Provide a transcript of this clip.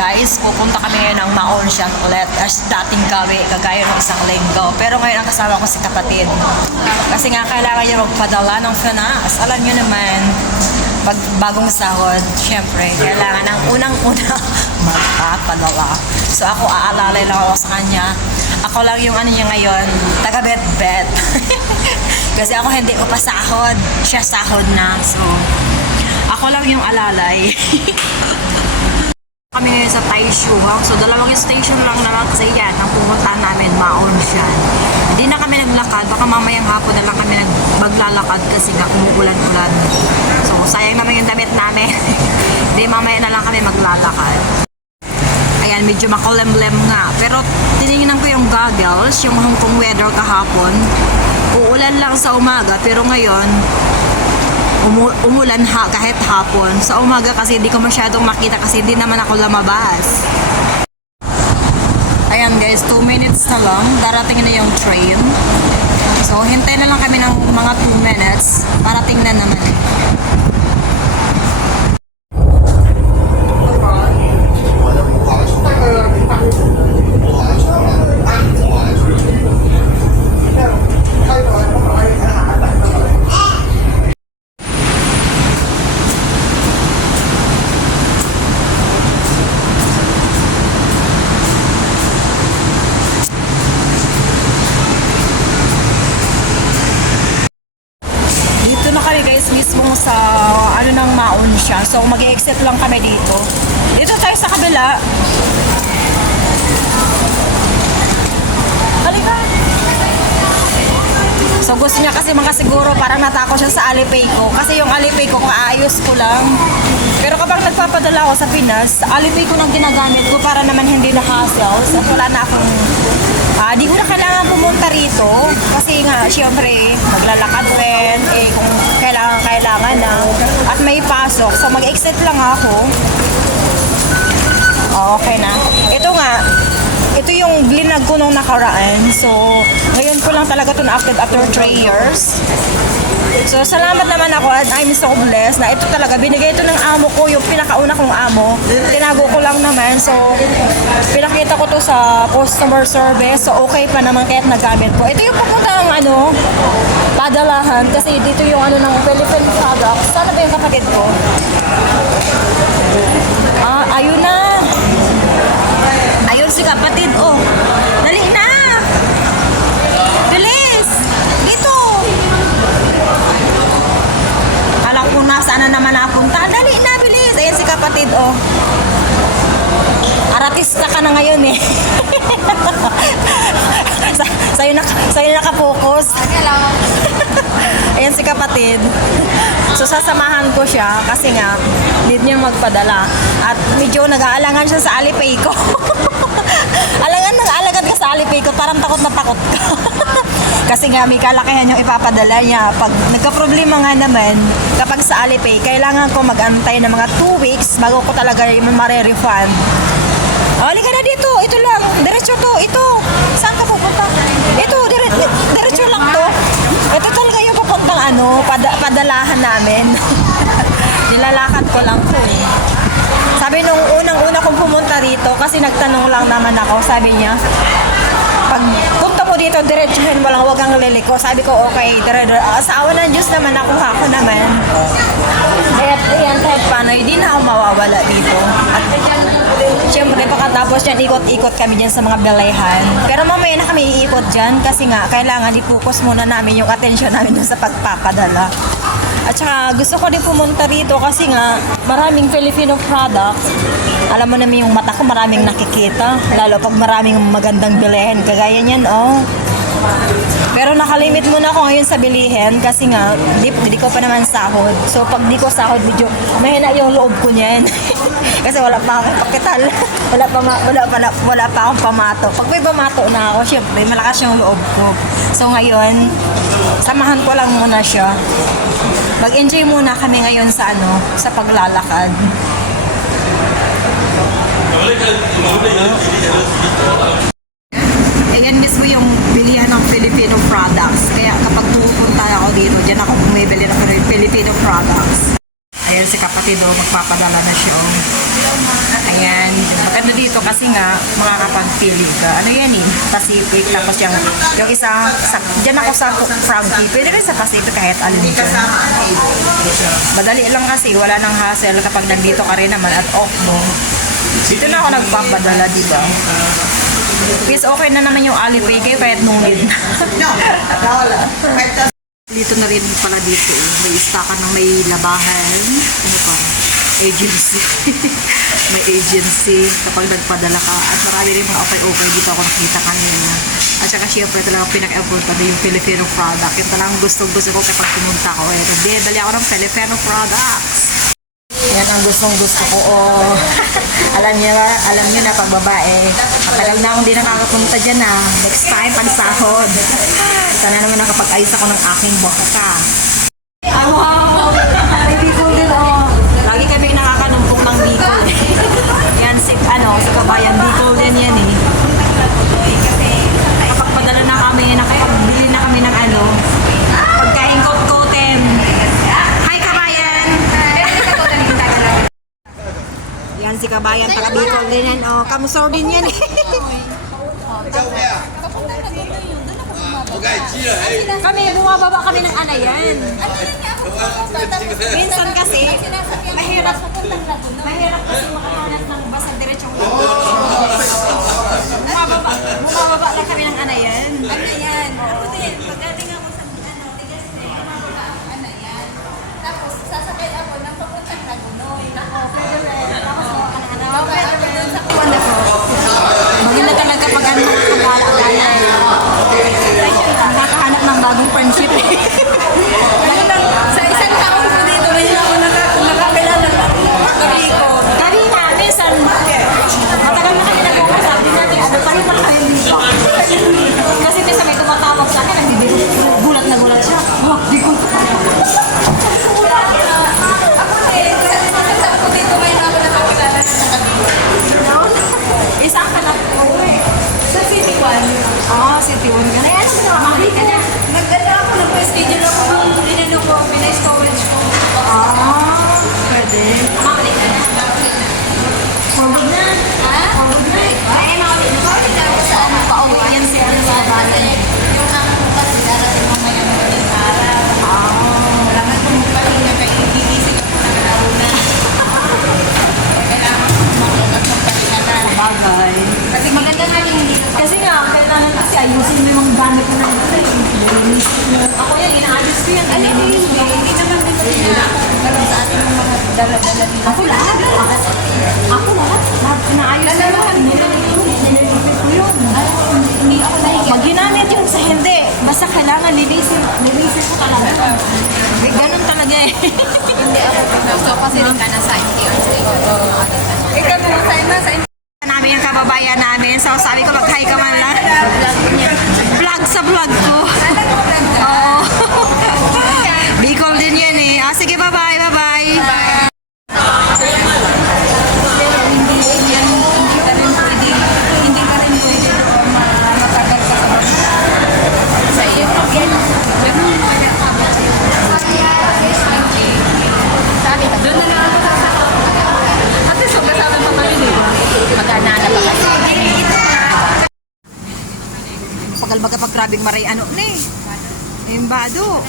guys, pupunta kami ngayon ng Maonsyan ulit as dating kagaya ng isang linggo. Pero ngayon ang kasama ko si kapatid. Kasi nga kailangan niya magpadala ng finance. Alam niyo naman, pag bagong sahod, syempre, kailangan ng unang-una magpapadala. So ako aalalay lang ako sa kanya. Ako lang yung ano niya ngayon, taga-bet-bet. Kasi ako hindi ko pa sahod, siya sahod na. So, ako lang yung alalay. Kami ngayon sa Taishuang. So, dalawang station lang naman kasi yan ang pumunta namin, Maonsyan. Hindi na kami naglakad. Baka mamayang hapon na lang kami maglalakad kasi umuulan-ulan. So, sayang naman yung damit namin. Hindi, mamaya na lang kami maglalakad. Ayan, medyo makulemlem nga. Pero, tinignan ko yung goggles, yung Hong Kong weather kahapon. Uulan lang sa umaga, pero ngayon, umulan kahit hapon. Sa umaga kasi hindi ko masyadong makita kasi hindi naman ako lumabas. Ayan guys, 2 minutes na lang. Darating na yung train. So, hintay na lang kami ng mga 2 minutes. Parating na naman. Mismo sa ano ng Maonsyan. So mag-exit lang kami dito. Dito tayo sa kabila. Halika. So gusto niya kasi mga siguro parang natakot siya sa Alipay ko. Kasi yung Alipay ko kaayos ko lang. Pero kapag nagpapadala ako sa Pinas, Alipay ko nang ginagamit ko para naman hindi na hassle. So wala na akong di ko na kailangan pumunta rito kasi nga syempre maglalakad rin kung kailangan na at may pasok, so mag-exit lang ako. Okay na. Ito yung blinag ko nung nakaraan, so ngayon ko lang talaga ito na-upload after 3 years. So, salamat naman ako at I'm so blessed na ito talaga, binigay ito ng amo ko, yung pinakauna kong amo. Tinago ko lang naman. So, pinakita ko to sa customer service. So, okay pa naman kahit nagamit ko. Ito yung pupunta ng padalahan kasi dito yung ng Philippine products. Sana ba yung kapatid ko? Ayun na. Ayun si kapatid. Oh, dali na. Bilis. Dito. Alam ko nasaan na naman napunta. Dali na, bilis. Ayan si kapatid, oh. Artista ka na ngayon, eh. Sa'yo nakapokus. Ayan si kapatid. So, sasamahan ko siya kasi nga, need niya magpadala. At medyo nag-aalangan siya sa Alipay ko. Nag-aalagan ka sa Alipay ko, parang takot na takot ka. Kasi nga may kalakihan yung ipapadala niya. Pag nagka-problema nga naman, kapag sa Alipay, kailangan ko mag-antay ng mga 2 weeks bago ko talaga mare-refund. Halika na dito, ito lang, diretso to, ito. Saan ka pupunta? Ito, diretso lang to. Ito talaga yung pupuntang padalahan namin. Nilalakad ko lang to eh. Sabi nung unang-una kong pumunta rito, kasi nagtanong lang naman ako, sabi niya, pag punta mo dito, diretsuhin mo lang, huwag kang liliko. Sabi ko, okay, sa awa ng Diyos naman, nakuha ko naman. Kahit paano, hindi na ako mawawala dito. At siyempre, pagkatapos yan, ikot-ikot kami dyan sa mga bilayhan. Pero mamaya na kami iikot dyan kasi nga, kailangan i-focus muna namin yung attention namin dun sa pagpapadala. At saka gusto ko din pumunta rito kasi nga maraming Filipino products. Alam mo naman yung mata ko maraming nakikita. Lalo pag maraming magandang bilihin. Kagaya niyan, oh. Pero nakalimit muna ako ngayon sa bilihin kasi nga di ko pa naman sahod. So pag di ko sahod, medyo mahina yung loob ko niyan. Kasi wala pa akong pakital. Wala pa akong pamato. Pag may pamato na ako, syempre malakas yung loob ko. So ngayon, samahan ko lang muna siya. Mag-enjoy muna kami ngayon sa sa paglalakad. Ayan mismo yung bilihan ng Filipino products. Kaya kapag pupunta ako dito, dyan ako bumibili ng Filipino products. Ayan si kapatid, magpapadala na siya. Ayan. kasi nga, makakapagpili ka. Ano yan eh, Pacific, tapos yung isa, dyan ako sa Frankie, pwede rin sa Pacific kahit alin dyan. Madali lang kasi, wala nang hassle kapag nandito ka rin naman at off mo. Dito na ako nagpapadala, di ba? Yes, okay na naman yung Alipay kayo kahit nungid. Dito na rin pala dito eh. May istakan ng may labahan. Ano pa? Agency. May agency kapag nagpadala ka. At marami rin mga okay dito ako nakita kanina. At saka syempre talaga pinaka-important yung Filipino product. Yung talagang gusto ko kapag pumunta ko. Dali ako ng Filipino products. Yan ang gustong-gusto ko. Oh. alam niyo na pag babae. Matagal na akong di nakakapunta dyan na. Next time, pag sahod. Sana naman nakapag-ayos ako ng aking baka. Ah, wow! May Bicol din, oh. Lagi kami nakakanumpong ng Bicol. Yan, si kabayan Bicol din yan eh. Nakapagpadala na kami, nakapagbili na kami ng pagkain kot-koten. Hi, kabayan! Yan si kabayan, taga Bicol din yan. Oh, kamusor din yan eh. Kami, bumababa kami ng Anayan. Minsan kasi, mahirap kasi makahanap ng basta diretsong bumababa lang kami ng Anayan. Anayan. Ako din, pagdating ako sa bumababa ako Anayan. Tapos, sasakay ako ng papuntang Ragunoy. Tapos, bababa ako dun sa kuwan ako. Maganda talaga pag pag-alagayan. Nakakahanap ng bagong friendship eh. Sa isang taon ko dito, ngayon ako nakakilala ng Bicol. Kanina, minsan, matagal na kami nag-uusap, di natin parin pa kami dito. Kasi minsan may tumatawag sa akin, gulat na gulat siya. Wah, di ko. Ako eh, sa isang taon ko dito, ngayon ako nakakilala ng Bicol. Isang ka na po eh. Sa City 1. City 1 ka na. Ano sa nakakali ka na? Nagdala ako, nag-schedule ako nung dinano ko, pinay-storage ko. Pwede. Makalik ka na. Forward na. Ha? Forward na. Ay, makalik na ako sa ano pa. Yan si ano sa bahay. Yung ang kasi darating mamaya ng mga araw. Kailangan ko magpahinga kaya gigising ako ng alauna. Kailangan ko makulat ng pahinga na. Bagay. Kasi maganda nga yung hindi na Kasi nga, kailangan kasi ayusin mo yung mga gamit mo ng ako yan, inaayos ko yan. alam mo yun, hindi naman din sila ganun sa ating mga dala-dala nila. Ako lahat. Lahat inaayos ko yan. Nililipit ko yun. Hindi ako nahiga. Pag ginamit yung sa hindi, basta kailangan lilisin ko talaga. Eh, ganun talaga eh. Hindi ako gusto kasi rin ka na sa NTRC. Ikaw mo sa Namin yung kababayan namin. So sabi ko mag-hi ka man lang. Vlog sa vlog ko. Oo. Bicol din yan eh. Sige, bye-bye, bye-bye. Hindi ka rin pwede matagal ka sa iyo. Sabi ka, doon na lang ako sasakot. At least, kasama pa kami dito. Mag-ana na ba kasi? Pagal baga pag grabing maray ano ni. Yung bado.